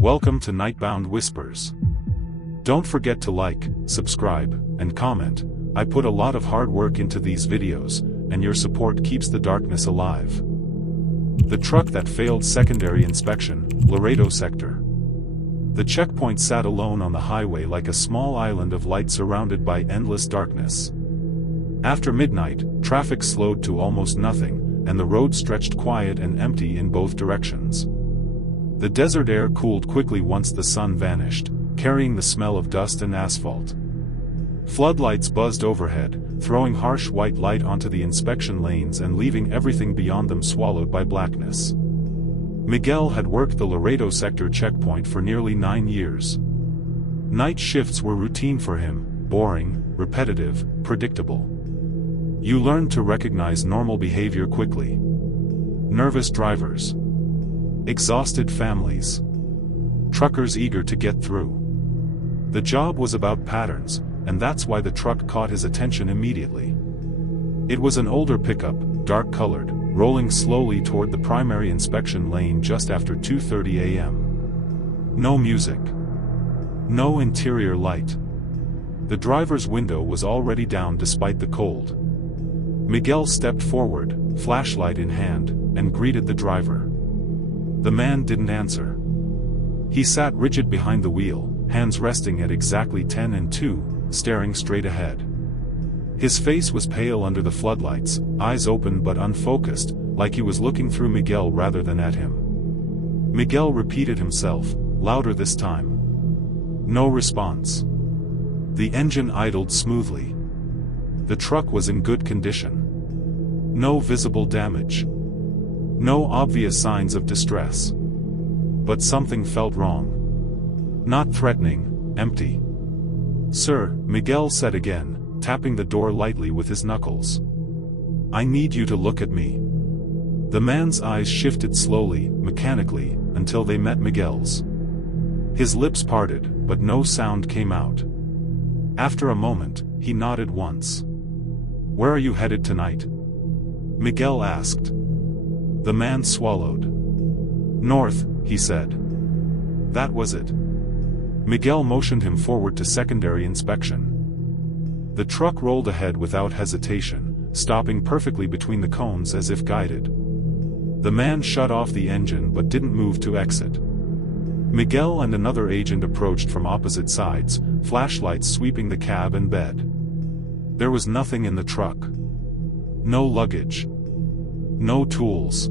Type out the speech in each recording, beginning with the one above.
Welcome to Nightbound Whispers. Don't forget to like, subscribe, and comment. I put a lot of hard work into these videos, and your support keeps the darkness alive. The truck that failed secondary inspection, Laredo sector. The checkpoint sat alone on the highway like a small island of light surrounded by endless darkness. After midnight, traffic slowed to almost nothing, and the road stretched quiet and empty in both directions. The desert air cooled quickly once the sun vanished, carrying the smell of dust and asphalt. Floodlights buzzed overhead, throwing harsh white light onto the inspection lanes and leaving everything beyond them swallowed by blackness. Miguel had worked the Laredo sector checkpoint for nearly 9 years. Night shifts were routine for him, boring, repetitive, predictable. You learned to recognize normal behavior quickly. Nervous drivers. Exhausted families. Truckers eager to get through. The job was about patterns, and that's why the truck caught his attention immediately. It was an older pickup, dark-colored, rolling slowly toward the primary inspection lane just after 2:30 a.m. No music. No interior light. The driver's window was already down despite the cold. Miguel stepped forward, flashlight in hand, and greeted the driver. The man didn't answer. He sat rigid behind the wheel, hands resting at exactly 10 and 2, staring straight ahead. His face was pale under the floodlights, eyes open but unfocused, like he was looking through Miguel rather than at him. Miguel repeated himself, louder this time. No response. The engine idled smoothly. The truck was in good condition. No visible damage. No obvious signs of distress. But something felt wrong. Not threatening, empty. "Sir," Miguel said again, tapping the door lightly with his knuckles. "I need you to look at me." The man's eyes shifted slowly, mechanically, until they met Miguel's. His lips parted, but no sound came out. After a moment, he nodded once. "Where are you headed tonight?" Miguel asked. The man swallowed. "North," he said. That was it. Miguel motioned him forward to secondary inspection. The truck rolled ahead without hesitation, stopping perfectly between the cones as if guided. The man shut off the engine but didn't move to exit. Miguel and another agent approached from opposite sides, flashlights sweeping the cab and bed. There was nothing in the truck. No luggage. No tools.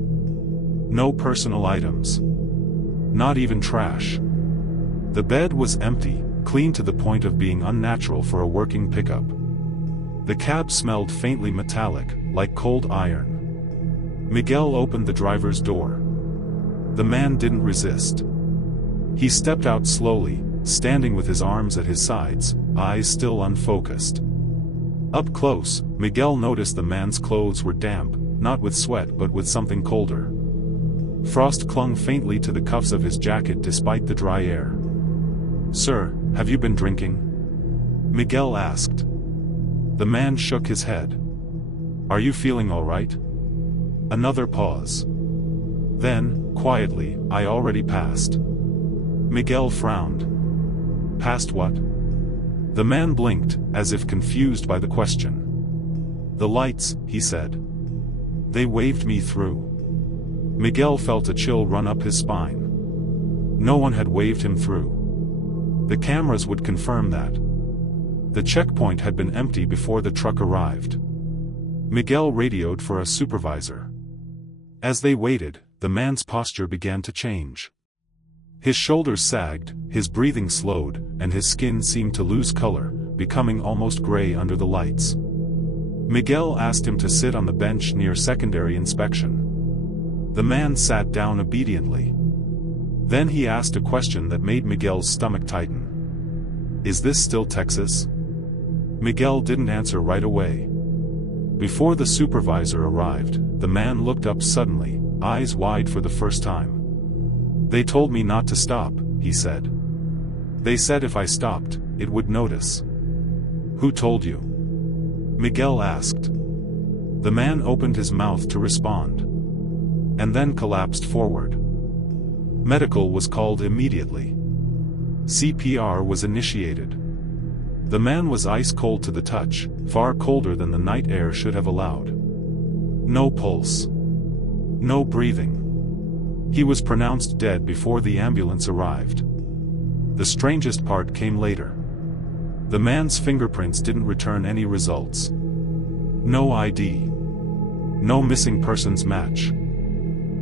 No personal items. Not even trash. The bed was empty, clean to the point of being unnatural for a working pickup. The cab smelled faintly metallic, like cold iron. Miguel opened the driver's door. The man didn't resist. He stepped out slowly, standing with his arms at his sides, eyes still unfocused. Up close, Miguel noticed the man's clothes were damp, not with sweat but with something colder. Frost clung faintly to the cuffs of his jacket despite the dry air. "Sir, have you been drinking?" Miguel asked. The man shook his head. "Are you feeling all right?" Another pause. Then, quietly, "I already passed." Miguel frowned. "Past what?" The man blinked, as if confused by the question. "The lights," he said. "They waved me through." Miguel felt a chill run up his spine. No one had waved him through. The cameras would confirm that. The checkpoint had been empty before the truck arrived. Miguel radioed for a supervisor. As they waited, the man's posture began to change. His shoulders sagged, his breathing slowed, and his skin seemed to lose color, becoming almost gray under the lights. Miguel asked him to sit on the bench near secondary inspection. The man sat down obediently. Then he asked a question that made Miguel's stomach tighten. "Is this still Texas?" Miguel didn't answer right away. Before the supervisor arrived, the man looked up suddenly, eyes wide for the first time. "They told me not to stop," he said. "They said if I stopped, it would notice." "Who told you?" Miguel asked. The man opened his mouth to respond. And then collapsed forward. Medical was called immediately. CPR was initiated. The man was ice cold to the touch, far colder than the night air should have allowed. No pulse. No breathing. He was pronounced dead before the ambulance arrived. The strangest part came later. The man's fingerprints didn't return any results. No ID. No missing persons match.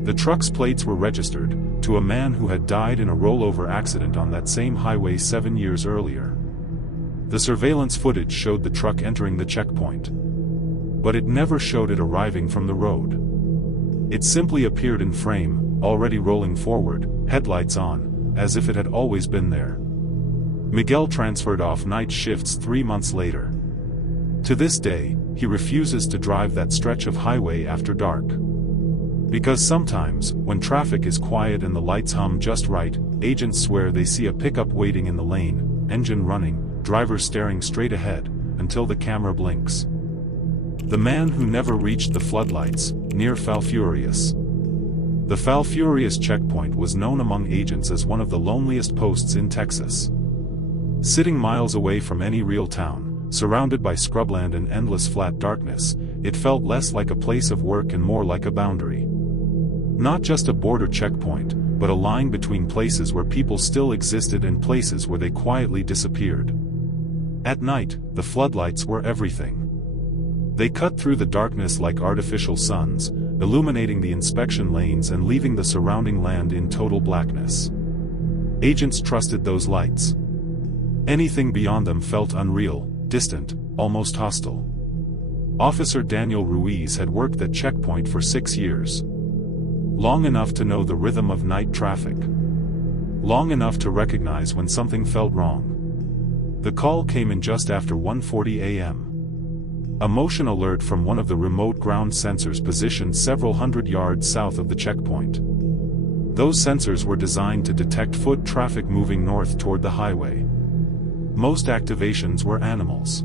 The truck's plates were registered to a man who had died in a rollover accident on that same highway 7 years earlier. The surveillance footage showed the truck entering the checkpoint. But it never showed it arriving from the road. It simply appeared in frame, already rolling forward, headlights on, as if it had always been there. Miguel transferred off night shifts 3 months later. To this day, he refuses to drive that stretch of highway after dark. Because sometimes, when traffic is quiet and the lights hum just right, agents swear they see a pickup waiting in the lane, engine running, driver staring straight ahead, until the camera blinks. The man who never reached the floodlights, near Falfurrias. The Falfurrias checkpoint was known among agents as one of the loneliest posts in Texas. Sitting miles away from any real town, surrounded by scrubland and endless flat darkness, it felt less like a place of work and more like a boundary. Not just a border checkpoint, but a line between places where people still existed and places where they quietly disappeared. At night, the floodlights were everything. They cut through the darkness like artificial suns, illuminating the inspection lanes and leaving the surrounding land in total blackness. Agents trusted those lights. Anything beyond them felt unreal, distant, almost hostile. Officer Daniel Ruiz had worked that checkpoint for 6 years. Long enough to know the rhythm of night traffic. Long enough to recognize when something felt wrong. The call came in just after 1:40 a.m. A motion alert from one of the remote ground sensors positioned several hundred yards south of the checkpoint. Those sensors were designed to detect foot traffic moving north toward the highway. Most activations were animals.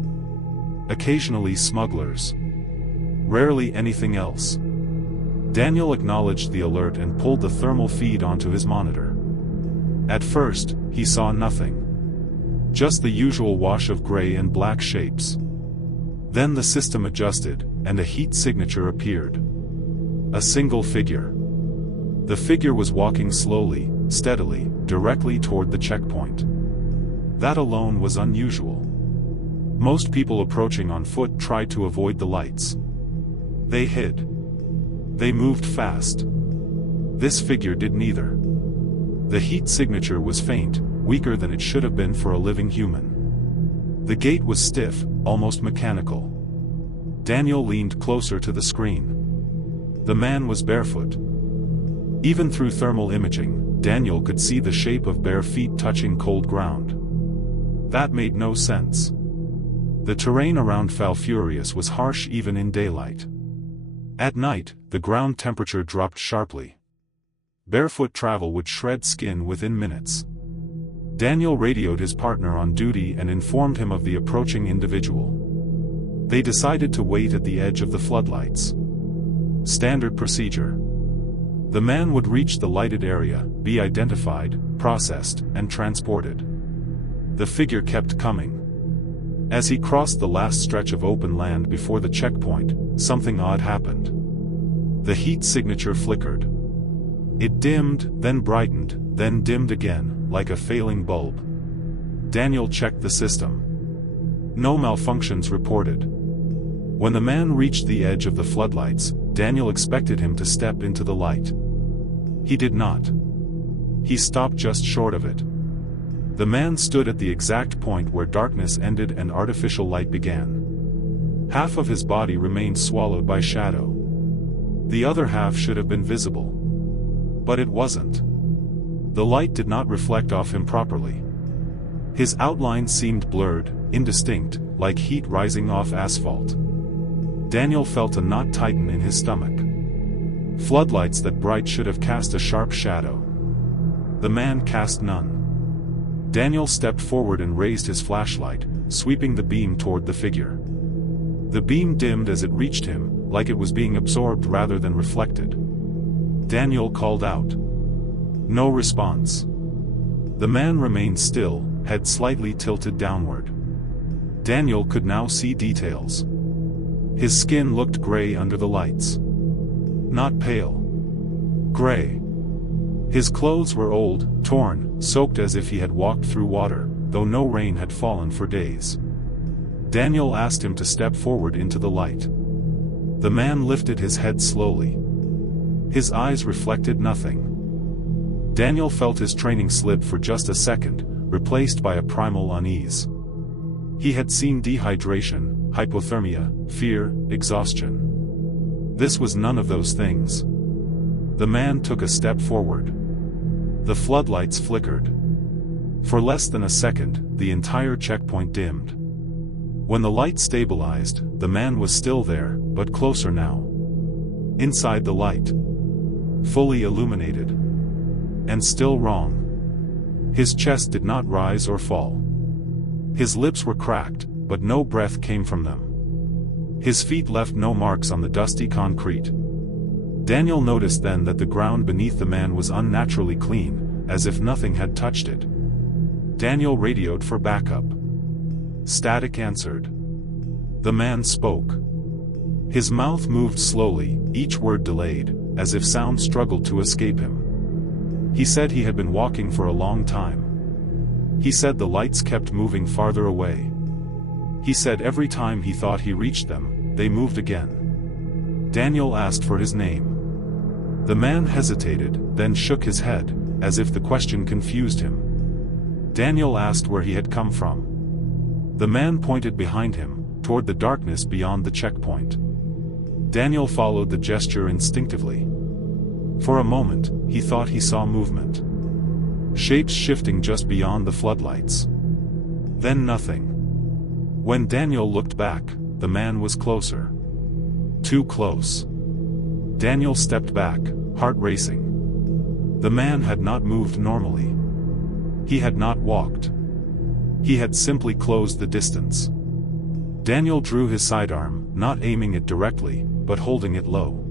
Occasionally smugglers. Rarely anything else. Daniel acknowledged the alert and pulled the thermal feed onto his monitor. At first, he saw nothing. Just the usual wash of gray and black shapes. Then the system adjusted, and a heat signature appeared. A single figure. The figure was walking slowly, steadily, directly toward the checkpoint. That alone was unusual. Most people approaching on foot tried to avoid the lights. They hid. They moved fast. This figure did neither. The heat signature was faint, weaker than it should have been for a living human. The gait was stiff, almost mechanical. Daniel leaned closer to the screen. The man was barefoot. Even through thermal imaging, Daniel could see the shape of bare feet touching cold ground. That made no sense. The terrain around Falfurrias was harsh even in daylight. At night, the ground temperature dropped sharply. Barefoot travel would shred skin within minutes. Daniel radioed his partner on duty and informed him of the approaching individual. They decided to wait at the edge of the floodlights. Standard procedure. The man would reach the lighted area, be identified, processed, and transported. The figure kept coming. As he crossed the last stretch of open land before the checkpoint, something odd happened. The heat signature flickered. It dimmed, then brightened, then dimmed again, like a failing bulb. Daniel checked the system. No malfunctions reported. When the man reached the edge of the floodlights, Daniel expected him to step into the light. He did not. He stopped just short of it. The man stood at the exact point where darkness ended and artificial light began. Half of his body remained swallowed by shadow. The other half should have been visible. But it wasn't. The light did not reflect off him properly. His outline seemed blurred, indistinct, like heat rising off asphalt. Daniel felt a knot tighten in his stomach. Floodlights that bright should have cast a sharp shadow. The man cast none. Daniel stepped forward and raised his flashlight, sweeping the beam toward the figure. The beam dimmed as it reached him, like it was being absorbed rather than reflected. Daniel called out. No response. The man remained still, head slightly tilted downward. Daniel could now see details. His skin looked gray under the lights. Not pale. Gray. His clothes were old, torn, soaked as if he had walked through water, though no rain had fallen for days. Daniel asked him to step forward into the light. The man lifted his head slowly. His eyes reflected nothing. Daniel felt his training slip for just a second, replaced by a primal unease. He had seen dehydration, hypothermia, fear, exhaustion. This was none of those things. The man took a step forward. The floodlights flickered. For less than a second, the entire checkpoint dimmed. When the light stabilized, the man was still there, but closer now. Inside the light. Fully illuminated. And still wrong. His chest did not rise or fall. His lips were cracked, but no breath came from them. His feet left no marks on the dusty concrete. Daniel noticed then that the ground beneath the man was unnaturally clean, as if nothing had touched it. Daniel radioed for backup. Static answered. The man spoke. His mouth moved slowly, each word delayed, as if sound struggled to escape him. He said he had been walking for a long time. He said the lights kept moving farther away. He said every time he thought he reached them, they moved again. Daniel asked for his name. The man hesitated, then shook his head, as if the question confused him. Daniel asked where he had come from. The man pointed behind him, toward the darkness beyond the checkpoint. Daniel followed the gesture instinctively. For a moment, he thought he saw movement. Shapes shifting just beyond the floodlights. Then nothing. When Daniel looked back, the man was closer. Too close. Daniel stepped back, heart racing. The man had not moved normally. He had not walked. He had simply closed the distance. Daniel drew his sidearm, not aiming it directly, but holding it low.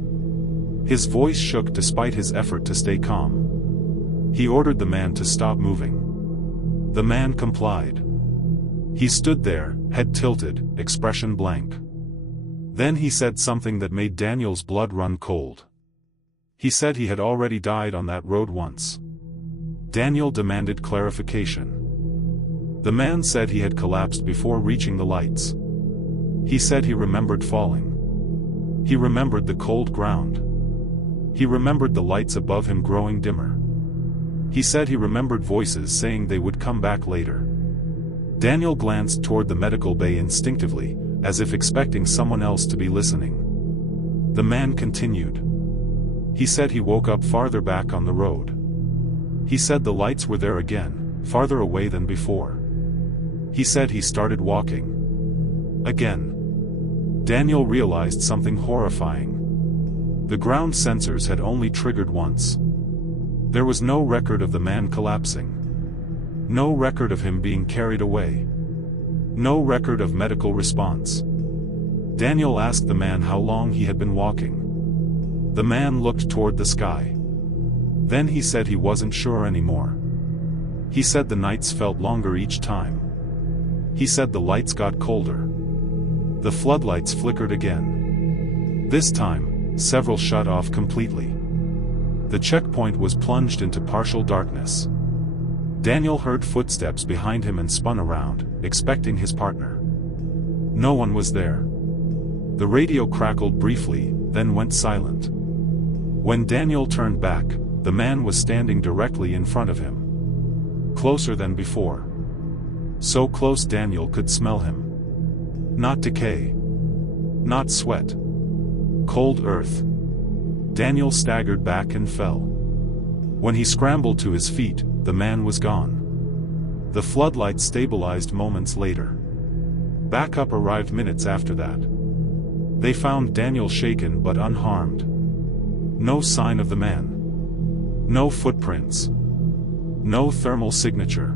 His voice shook despite his effort to stay calm. He ordered the man to stop moving. The man complied. He stood there, head tilted, expression blank. Then he said something that made Daniel's blood run cold. He said he had already died on that road once. Daniel demanded clarification. The man said he had collapsed before reaching the lights. He said he remembered falling. He remembered the cold ground. He remembered the lights above him growing dimmer. He said he remembered voices saying they would come back later. Daniel glanced toward the medical bay instinctively, as if expecting someone else to be listening. The man continued. He said he woke up farther back on the road. He said the lights were there again, farther away than before. He said he started walking. Again. Daniel realized something horrifying. The ground sensors had only triggered once. There was no record of the man collapsing. No record of him being carried away. No record of medical response. Daniel asked the man how long he had been walking. The man looked toward the sky. Then he said he wasn't sure anymore. He said the nights felt longer each time. He said the lights got colder. The floodlights flickered again. This time, several shut off completely. The checkpoint was plunged into partial darkness. Daniel heard footsteps behind him and spun around, expecting his partner. No one was there. The radio crackled briefly, then went silent. When Daniel turned back, the man was standing directly in front of him. Closer than before. So close Daniel could smell him. Not decay. Not sweat. Cold earth. Daniel staggered back and fell. When he scrambled to his feet, the man was gone. The floodlights stabilized moments later. Backup arrived minutes after that. They found Daniel shaken but unharmed. No sign of the man. No footprints. No thermal signature.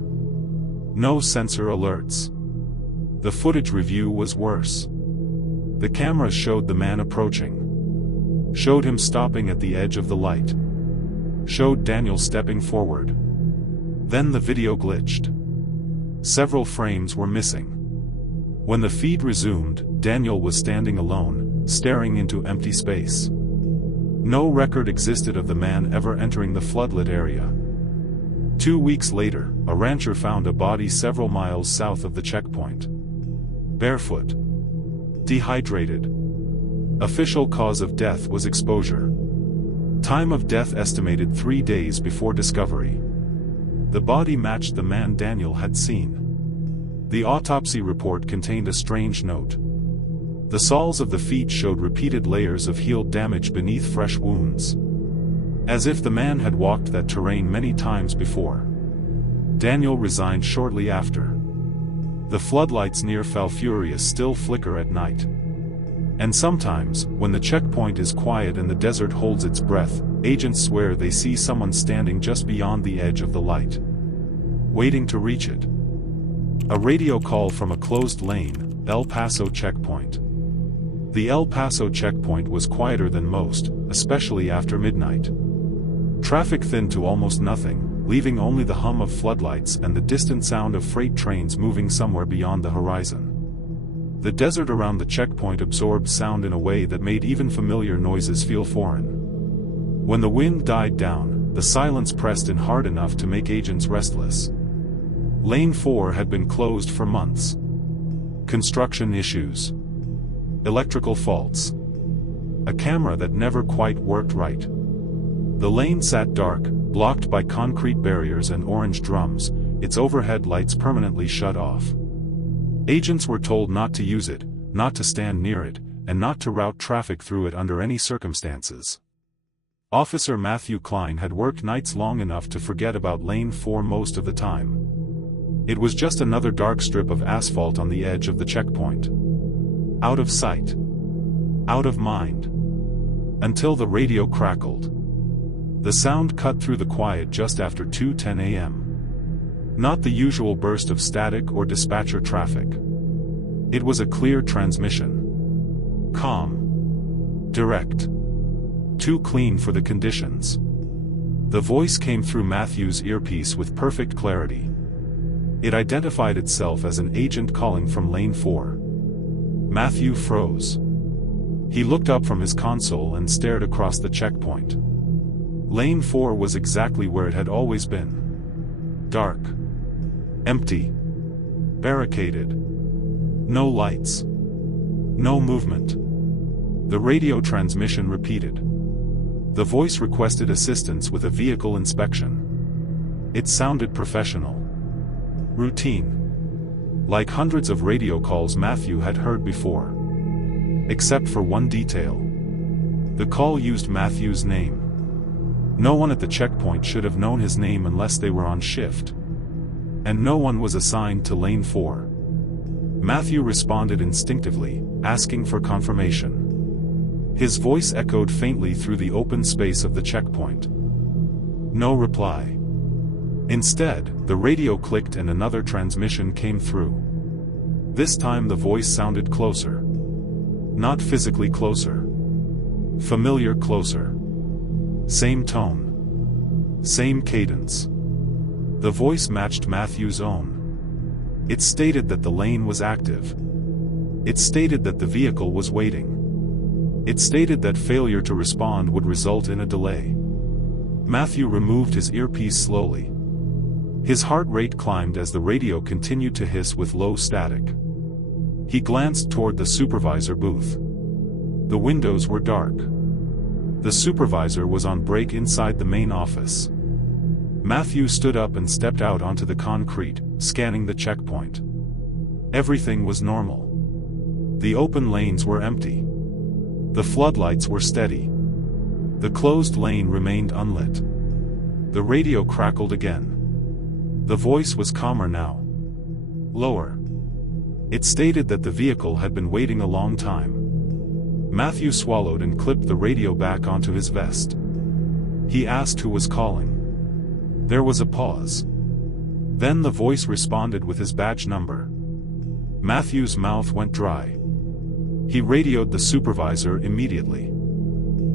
No sensor alerts. The footage review was worse. The cameras showed the man approaching. Showed him stopping at the edge of the light. showed Daniel stepping forward. Then the video glitched. Several frames were missing. When the feed resumed, Daniel was standing alone, staring into empty space. No record existed of the man ever entering the floodlit area. 2 weeks later, a rancher found a body several miles south of the checkpoint. Barefoot. Dehydrated. Official cause of death was exposure. Time of death estimated 3 days before discovery. The body matched the man Daniel had seen. The autopsy report contained a strange note. The soles of the feet showed repeated layers of healed damage beneath fresh wounds. As if the man had walked that terrain many times before. Daniel resigned shortly after. The floodlights near Falfurrias still flicker at night. And sometimes, when the checkpoint is quiet and the desert holds its breath, agents swear they see someone standing just beyond the edge of the light, waiting to reach it. A radio call from a closed lane, El Paso checkpoint. The El Paso checkpoint was quieter than most, especially after midnight. Traffic thinned to almost nothing, leaving only the hum of floodlights and the distant sound of freight trains moving somewhere beyond the horizon. The desert around the checkpoint absorbed sound in a way that made even familiar noises feel foreign. When the wind died down, the silence pressed in hard enough to make agents restless. Lane 4 had been closed for months. Construction issues. Electrical faults. A camera that never quite worked right. The lane sat dark, blocked by concrete barriers and orange drums, its overhead lights permanently shut off. Agents were told not to use it, not to stand near it, and not to route traffic through it under any circumstances. Officer Matthew Klein had worked nights long enough to forget about Lane 4 most of the time. It was just another dark strip of asphalt on the edge of the checkpoint. Out of sight. Out of mind. Until the radio crackled. The sound cut through the quiet just after 2:10 a.m. Not the usual burst of static or dispatcher traffic. It was a clear transmission. Calm. Direct. Too clean for the conditions. The voice came through Matthew's earpiece with perfect clarity. It identified itself as an agent calling from Lane 4. Matthew froze. He looked up from his console and stared across the checkpoint. Lane 4 was exactly where it had always been. Dark. Empty. Barricaded. No lights. No movement. The radio transmission repeated. The voice requested assistance with a vehicle inspection. It sounded professional. Routine. Like hundreds of radio calls Matthew had heard before. Except for one detail. The call used Matthew's name. No one at the checkpoint should have known his name unless they were on shift. And no one was assigned to Lane 4. Matthew responded instinctively, asking for confirmation. His voice echoed faintly through the open space of the checkpoint. No reply. Instead, the radio clicked and another transmission came through. This time the voice sounded closer. Not physically closer. Familiar closer. Same tone. Same cadence. The voice matched Matthew's own. It stated that the lane was active. It stated that the vehicle was waiting. It stated that failure to respond would result in a delay. Matthew removed his earpiece slowly. His heart rate climbed as the radio continued to hiss with low static. He glanced toward the supervisor booth. The windows were dark. The supervisor was on break inside the main office. Matthew stood up and stepped out onto the concrete, scanning the checkpoint. Everything was normal. The open lanes were empty. The floodlights were steady. The closed lane remained unlit. The radio crackled again. The voice was calmer now. Lower. It stated that the vehicle had been waiting a long time. Matthew swallowed and clipped the radio back onto his vest. He asked who was calling. There was a pause. Then the voice responded with his badge number. Matthew's mouth went dry. He radioed the supervisor immediately.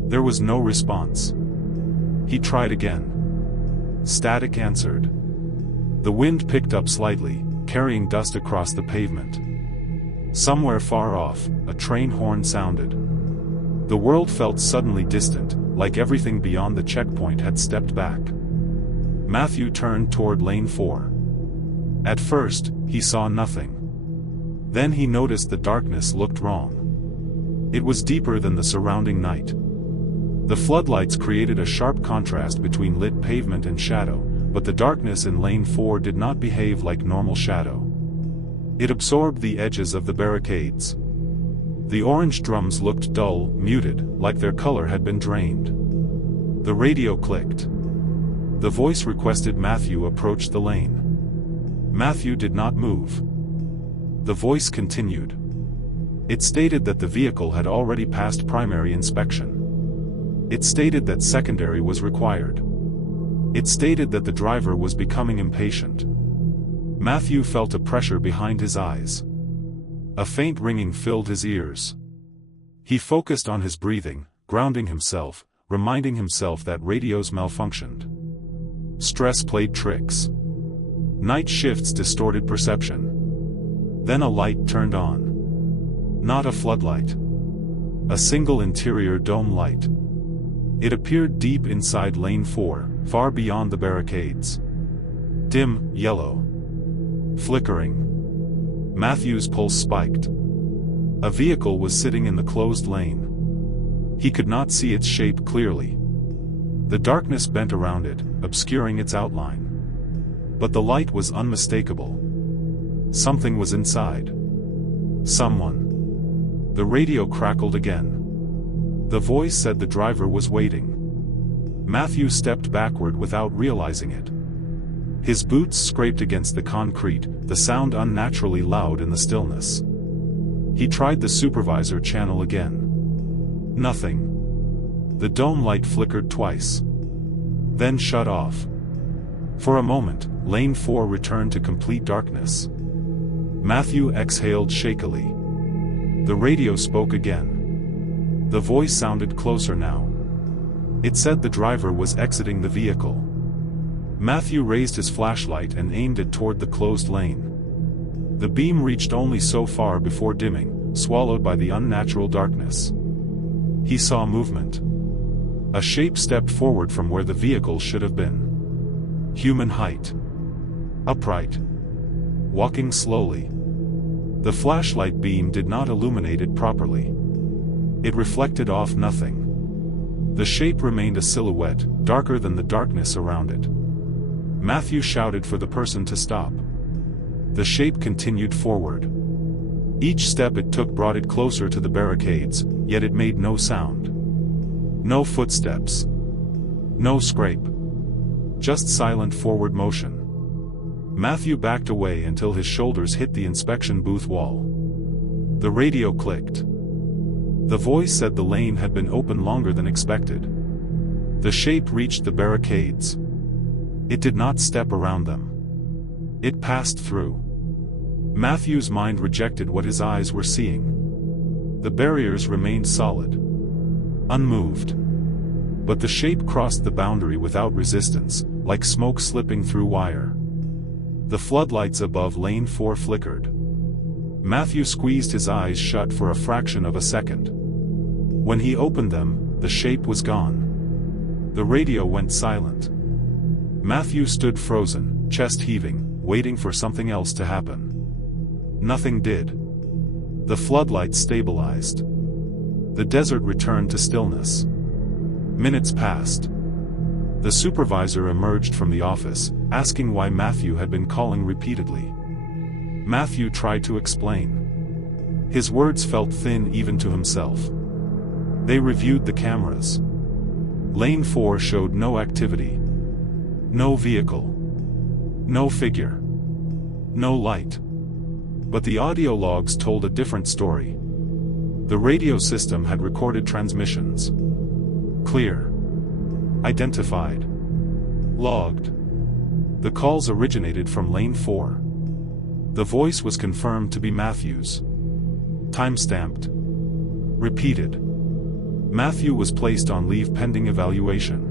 There was no response. He tried again. Static answered. The wind picked up slightly, carrying dust across the pavement. Somewhere far off, a train horn sounded. The world felt suddenly distant, like everything beyond the checkpoint had stepped back. Matthew turned toward lane 4. At first, he saw nothing. Then he noticed the darkness looked wrong. It was deeper than the surrounding night. The floodlights created a sharp contrast between lit pavement and shadow, but the darkness in lane 4 did not behave like normal shadow. It absorbed the edges of the barricades. The orange drums looked dull, muted, like their color had been drained. The radio clicked. The voice requested Matthew approach the lane. Matthew did not move. The voice continued. It stated that the vehicle had already passed primary inspection. It stated that secondary was required. It stated that the driver was becoming impatient. Matthew felt a pressure behind his eyes. A faint ringing filled his ears. He focused on his breathing, grounding himself, reminding himself that radios malfunctioned. Stress played tricks. Night shifts distorted perception. Then a light turned on. Not a floodlight. A single interior dome light. It appeared deep inside lane 4, far beyond the barricades. Dim, yellow. Flickering. Matthew's pulse spiked. A vehicle was sitting in the closed lane. He could not see its shape clearly. The darkness bent around it, obscuring its outline. But the light was unmistakable. Something was inside. Someone. The radio crackled again. The voice said the driver was waiting. Matthew stepped backward without realizing it. His boots scraped against the concrete, the sound unnaturally loud in the stillness. He tried the supervisor channel again. Nothing. The dome light flickered twice. Then shut off. For a moment, lane 4 returned to complete darkness. Matthew exhaled shakily. The radio spoke again. The voice sounded closer now. It said the driver was exiting the vehicle. Matthew raised his flashlight and aimed it toward the closed lane. The beam reached only so far before dimming, swallowed by the unnatural darkness. He saw movement. A shape stepped forward from where the vehicle should have been. Human height. Upright. Walking slowly. The flashlight beam did not illuminate it properly. It reflected off nothing. The shape remained a silhouette, darker than the darkness around it. Matthew shouted for the person to stop. The shape continued forward. Each step it took brought it closer to the barricades, yet it made no sound. No footsteps. No scrape. Just silent forward motion. Matthew backed away until his shoulders hit the inspection booth wall. The radio clicked. The voice said the lane had been open longer than expected. The shape reached the barricades. It did not step around them. It passed through. Matthew's mind rejected what his eyes were seeing. The barriers remained solid. Unmoved. But the shape crossed the boundary without resistance, like smoke slipping through wire. The floodlights above lane 4 flickered. Matthew squeezed his eyes shut for a fraction of a second. When he opened them, the shape was gone. The radio went silent. Matthew stood frozen, chest heaving, waiting for something else to happen. Nothing did. The floodlights stabilized. The desert returned to stillness. Minutes passed. The supervisor emerged from the office, asking why Matthew had been calling repeatedly. Matthew tried to explain. His words felt thin even to himself. They reviewed the cameras. Lane 4 showed no activity. No vehicle. No figure. No light. But the audio logs told a different story. The radio system had recorded transmissions. Clear. Identified. Logged. The calls originated from lane 4. The voice was confirmed to be Matthew's. Time-stamped. Repeated. Matthew was placed on leave pending evaluation.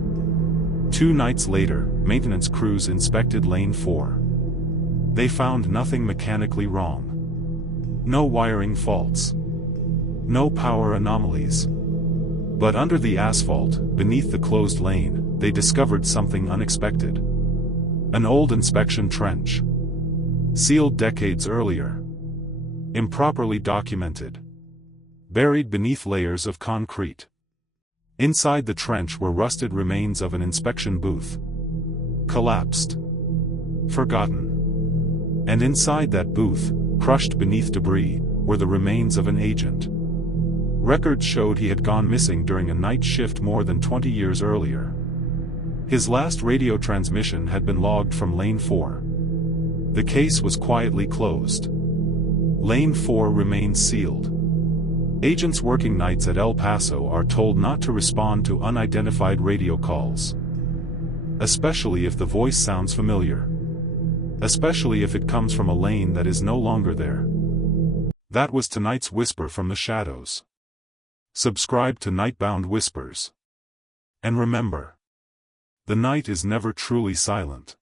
2 nights later, maintenance crews inspected Lane 4. They found nothing mechanically wrong. No wiring faults. No power anomalies. But under the asphalt, beneath the closed lane, they discovered something unexpected. An old inspection trench. Sealed decades earlier. Improperly documented. Buried beneath layers of concrete. Inside the trench were rusted remains of an inspection booth. Collapsed. Forgotten. And inside that booth, crushed beneath debris, were the remains of an agent. Records showed he had gone missing during a night shift more than 20 years earlier. His last radio transmission had been logged from Lane 4. The case was quietly closed. Lane 4 remains sealed. Agents working nights at El Paso are told not to respond to unidentified radio calls. Especially if the voice sounds familiar. Especially if it comes from a lane that is no longer there. That was tonight's Whisper from the Shadows. Subscribe to Nightbound Whispers. And remember, the night is never truly silent.